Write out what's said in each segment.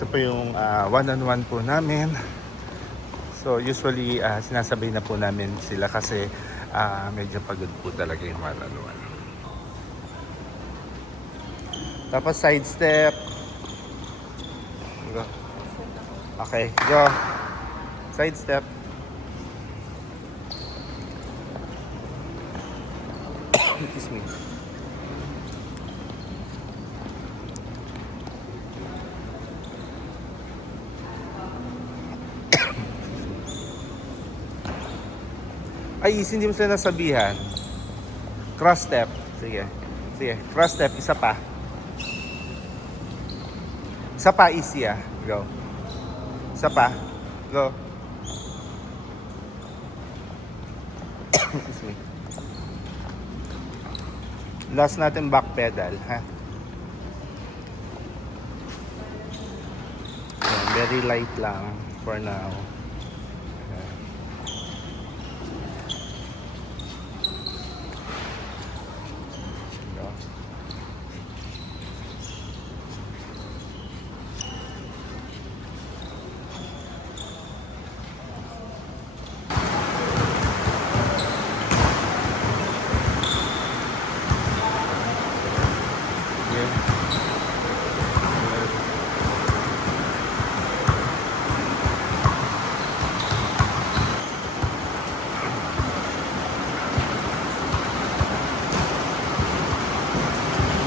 Ito po yung one-on-one po namin. So usually sinasabay na po namin sila kasi medyo pagod po talaga yung one-on-one. Tapos side step. Go. Okay, go. Side step. Kiss me. Ay, hindi mo sila nasabihan. Cross step. Sige. Sige. Cross step. Isa pa. Isa pa. Easy Go. Isa pa. Go. Excuse me. Last natin back pedal. Ha? Yan, very light lang for now.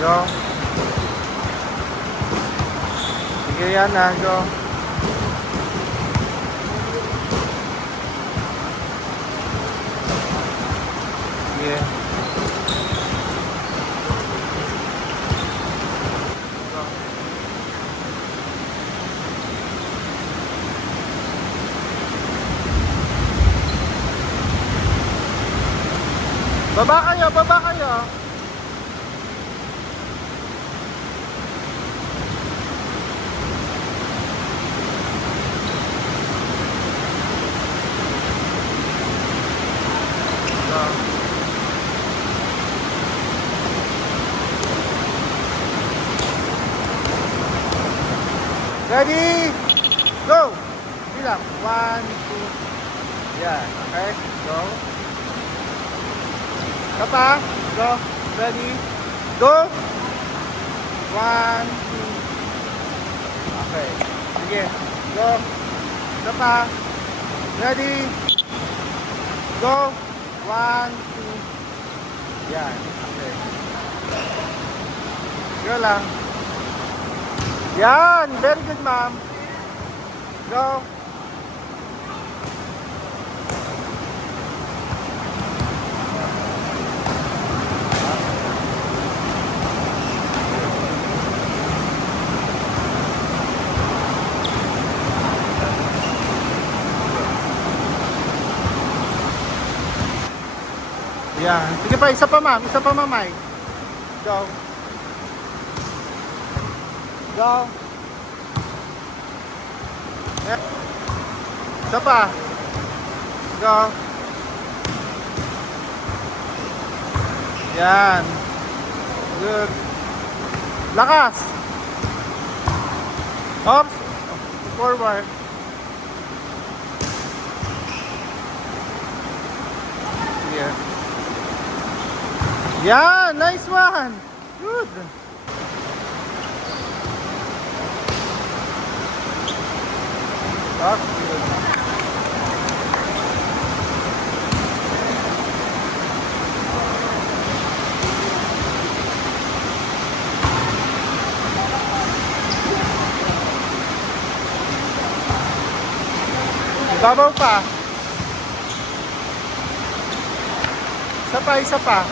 Go. Sige yan go. Sige. Baba kayo, baba kayo. Ready? Go! Bilang. 1, 2. Yan. Okay. Go. Kapa. Go. Ready? Go! 1, 2. Okay. Sige. Go. Kapa. Ready? Go. 1, 2. Yan. Okay. Go lang. Yan, very good ma'am. Go. Yan. Sige pa, isa pa ma'am. Isa pa mamay. Go. Go. Isa pa. Go. Yan. Good. Lakas. Oops. Forward. Sige. Yan. Nice one. Good. That's good. Babaw pa. Isa pa, isa pa.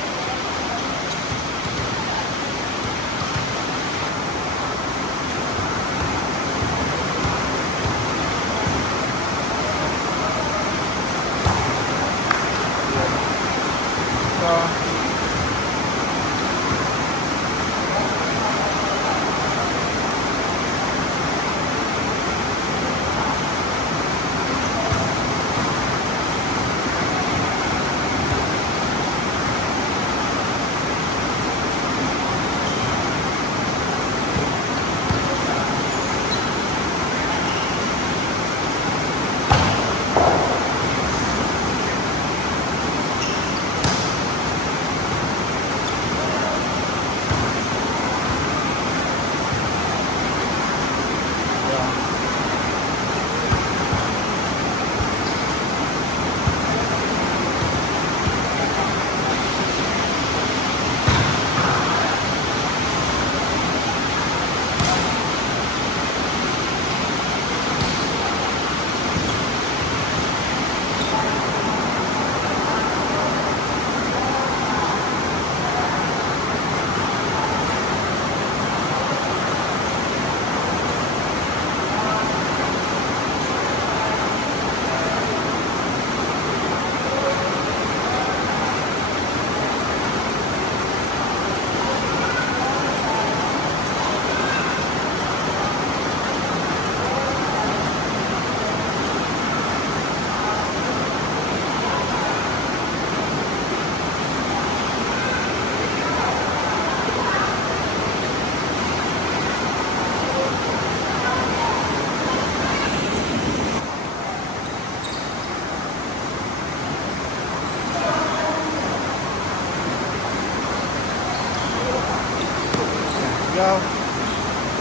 Go.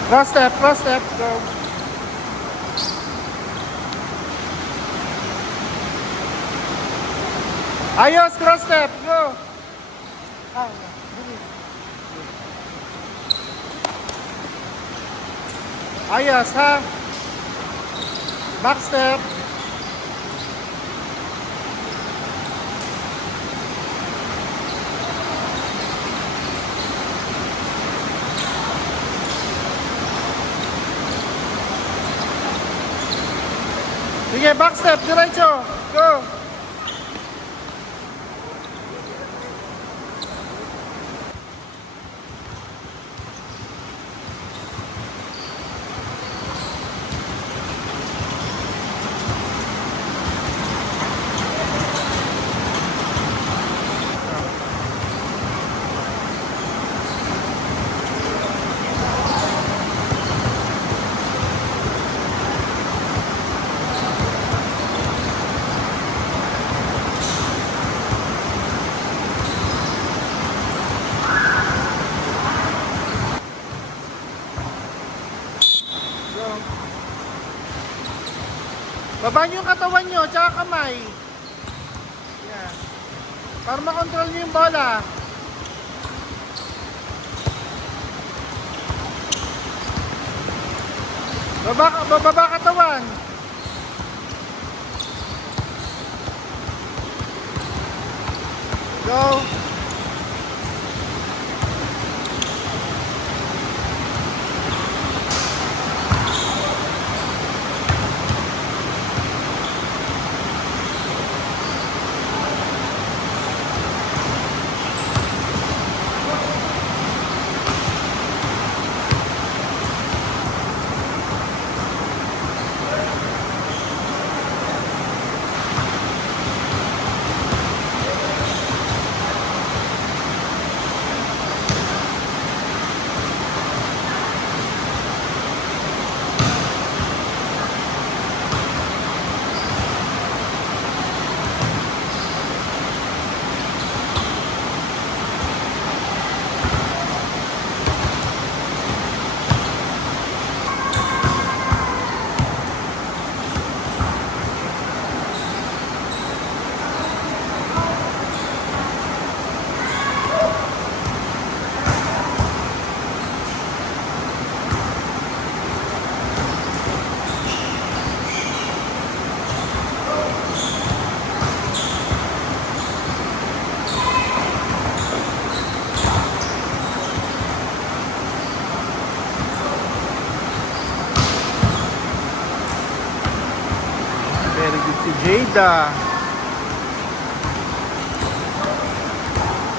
Cross step, go. Ayos, cross step, go. Ayos, ha? Back step. Sige, back step, diretso. Go. Baba niyo yung katawan nyo, tsaka kamay. Yan. Para makontrol niyo yung bola. Bababa katawan. Go. Very good si Jada.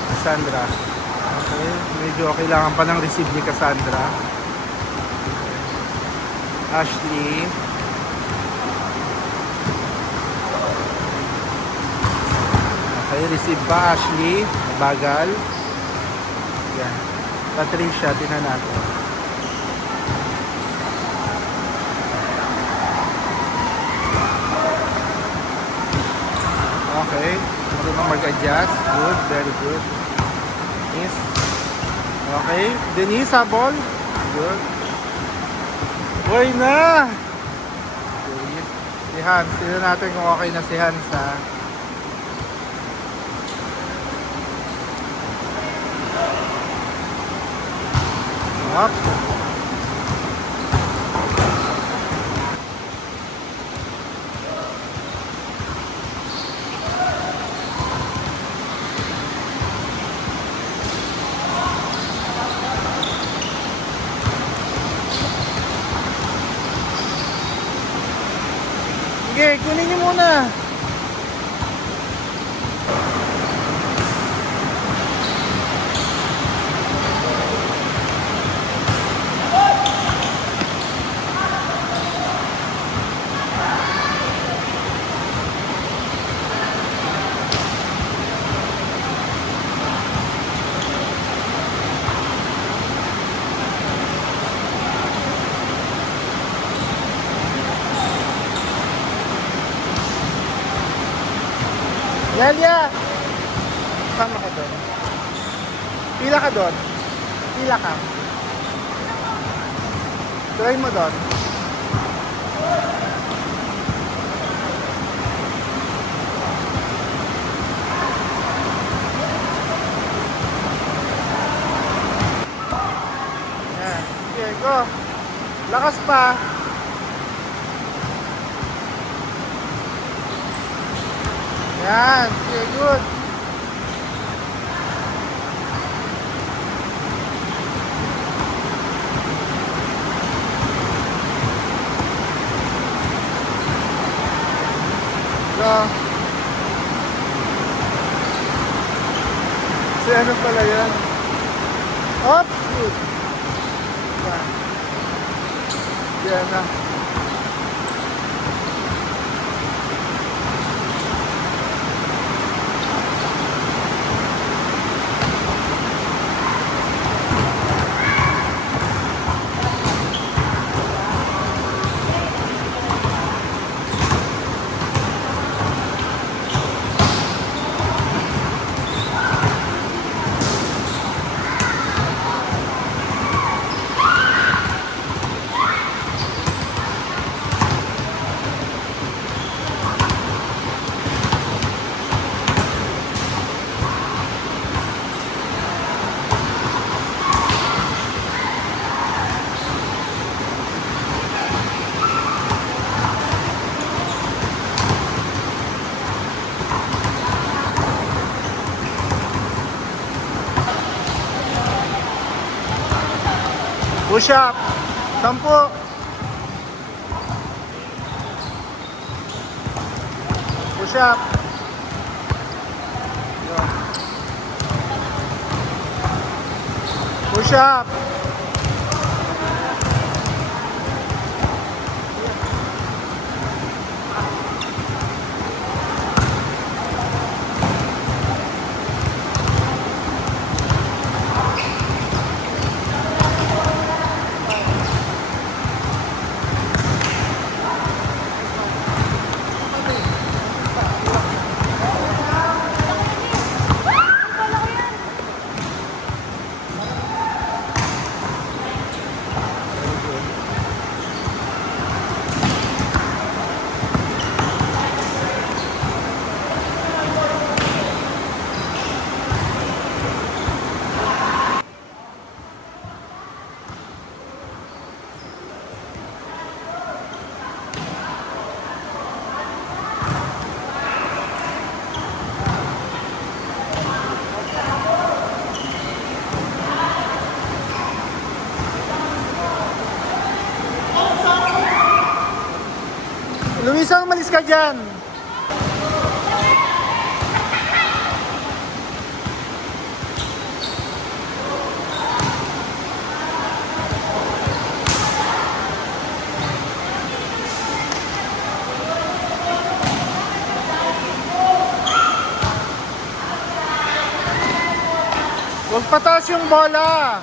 Cassandra. Okay, medyo kailangan pa ng receive ni Cassandra. Ashley. Okay, receive pa Ashley. Bagal. Yan. Patricia, tingnan natin. Okay, marunong mag-adjust. Good, very good. Yes. Okay, Denise, habol. Good. Boy na! Okay. Si Hans, tignan natin kung okay na si Hans, ha. Up. Sige, kunin niyo muna. Delia! Sama ka doon. Pila ka doon. Pila ka. Try mo doon. Yan. Sige, go. Lakas pa. Yan. Sige, good. Go. Si ano pala yan? Up! Good. Yan. Yan na. Push up. 10. Push up. Yun. Push up. Luisa, umalis ka dyan. Huwag pataas yung bola.